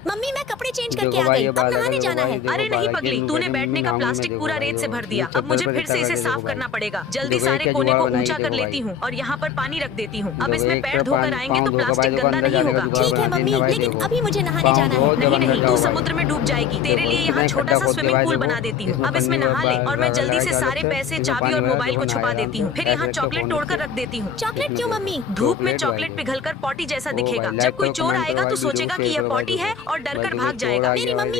Mummy मैं कपड़े change करके आ गई, अब नहाने जाना है। अरे नहीं पगली, तूने बैठने का प्लास्टिक पूरा रेत से भर दिया। अब मुझे फिर से इसे साफ करना पड़ेगा। जल्दी सारे कोने को ऊंचा कर लेती हूँ और यहाँ पर पानी रख देती हूँ। अब इसमें पैर धोकर आएंगे तो प्लास्टिक गंदा नहीं होगा। ठीक है मम्मी, लेकिन अभी मुझे नहाने जाना है। नहीं नहीं, तू समुद्र में डूब जाएगी। तेरे लिए यहाँ छोटा सा स्विमिंग पूल बना देती हूँ। अब इसमें नहा ले और मैं जल्दी से सारे पैसे, चाबी और मोबाइल को छुपा देती हूँ। फिर यहाँ चॉकलेट तोड़कर रख देती हूँ। चॉकलेट क्यों मम्मी? धूप में चॉकलेट पिघलकर पॉटी जैसा दिखेगा। जब कोई चोर आएगा तो सोचेगा कि यह पॉटी है और डर कर भाग जाएगा। मेरी मम्मी